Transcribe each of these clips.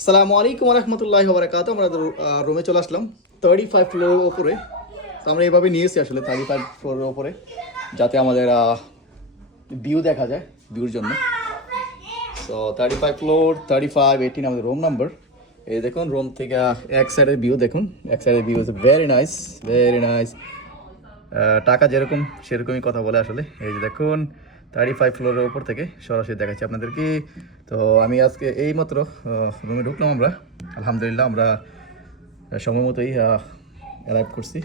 আসসালামু আলাইকুম রহমতুল্লাহি ওয়া বারাকাতুহু। আমরা রুমে চলে আসলাম 35 ফ্লোরের উপরে। তো আমরা এইভাবে নিয়েছি আসলে 35 ফ্লোরের উপরে, যাতে আমাদের ভিউ দেখা যায়, ভিউর জন্য। সো 35 ফ্লোর, 35, 18 আমাদের রুম নাম্বার। এই দেখুন, রুম থেকে এক সাইডের ভিউ দেখুন, এক সাইডের view is very nice, very nice. টাকা যেরকম সেরকমই কথা বলে আসলে। এই যে দেখুন, 35 ফ্লোরের উপর থেকে সরাসরি দেখাচ্ছি আপনাদেরকে। তো আমি আজকে এইমাত্র রুমে ঢুকলাম আমরা। আলহামদুলিল্লাহ, আমরা সময় মতোই অ্যারাইভ করছি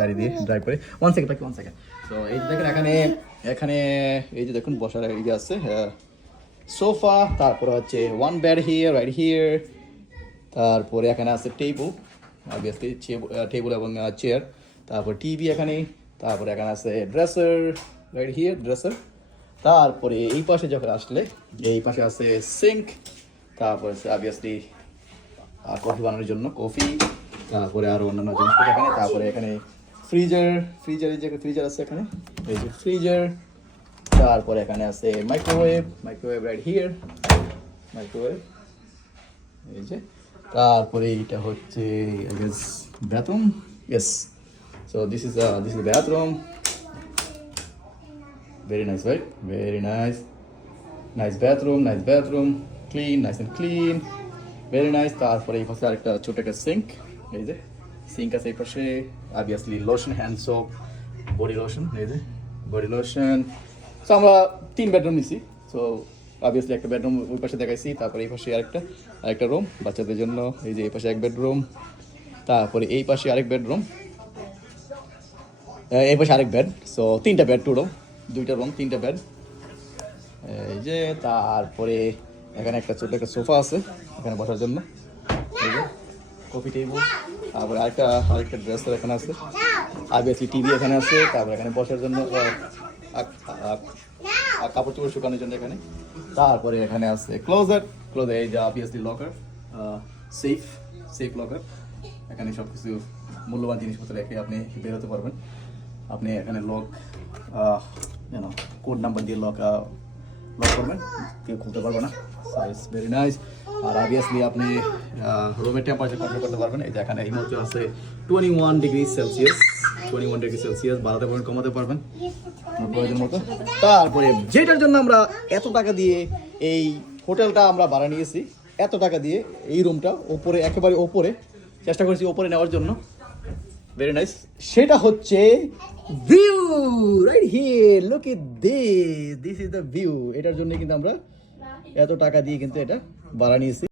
গাড়ি দিয়ে ড্রাইভ করে। One second. তো এই যে দেখেন, এখানে এখানে এই যে দেখুন বসার ইয়ে আছে, সোফা, তারপরে হচ্ছে one bed here, right here. তারপরে এখানে আছে টেবল, অবভিয়াসলি টেবল এবং চেয়ার। তারপর টিভি এখানে, তারপরে এখানে আছে ড্রেসার, রাইট হিয়ার ড্রেসার। তারপরে এই পাশে যখন আসলে এই পাশে আছে সিঙ্ক, তারপরে আছে অবভিয়াসলি কফি বানানোর জন্য কফি, তারপরে আরও অন্যান্য জিনিসপত্র এখানে। তারপরে এখানে ফ্রিজার যে ফ্রিজার আছে এখানে, এই যে ফ্রিজার। তারপরে এখানে আছে মাইক্রোওয়েভ রাইট হিয়ার, মাইক্রোওয়েভ এই যে। তারপরে এটা হচ্ছে bathroom, yes. So this is bathroom, very nice, right? Very nice bathroom, clean, nice and clean, very nice. তারপরে এই পাশে আরেকটা ছোট একটা সিঙ্ক, এই যে সিঙ্ক আছে এই পাশে। Obviously lotion, hand soap, body lotion, এই যে বডি লোশন। সো আমরা 3 বেডরুম নিছি। সো অবভিয়াসলি একটা বেডরুম ওই পাশে দেখাইছি। তারপরে এই পাশে আরেকটা রুম বাচ্চাদের জন্য, এই যে এই পাশে এক বেডরুম। তারপরে এই পাশে আরেক বেডরুম, এই পাশে আরেক বেড। সো 3টা বেড, 2টা রুম, 3টা বেড, এই যে। তারপরে এখানে একটা ছোট একটা সোফা আছে এখানে বসার জন্য, এই যে কফি টেবিল। তারপরে আরেকটা ড্রেসার এখানে আছে, অবভিয়াসলি টিভি এখানে আছে। তারপরে এখানে বসার জন্য কাপড় চোপড় শুকানোর জন্য এখানে। তারপরে এখানে আছে ক্লোজেট, এই যে অবভিয়াসলি লকার, সেফ লকার। এখানে সব কিছু মূল্যবান জিনিসপত্র রেখে আপনি বেরোতে পারবেন। আপনি এখানে কোড নাম্বার দিয়ে লক করবেন, কেউ খুলতে পারবে না। Size very nice. আর অবভিয়াসলি আপনি রুমের টেম্পারেচার কন্ট্রোল করতে পারবেন। এই যে এখানে এই মুহূর্তে আছে 21 ডিগ্রি সেলসিয়াস, বাড়াতে পারবেন, কমাতে পারবেন প্রয়োজন মতো। তারপরে যেটার জন্য আমরা এত টাকা দিয়ে এই হোটেলটা আমরা ভাড়া নিয়েছি, এত টাকা দিয়ে এই রুমটা ওপরে, একেবারে ওপরে চেষ্টা করেছি ওপরে নেওয়ার জন্য, ভেরি নাইস। সেটা হচ্ছে view, right here, look at this is the view. এটার জন্য কিন্তু আমরা এত টাকা দিয়ে কিন্তু এটা ভাড়া নিয়েছি।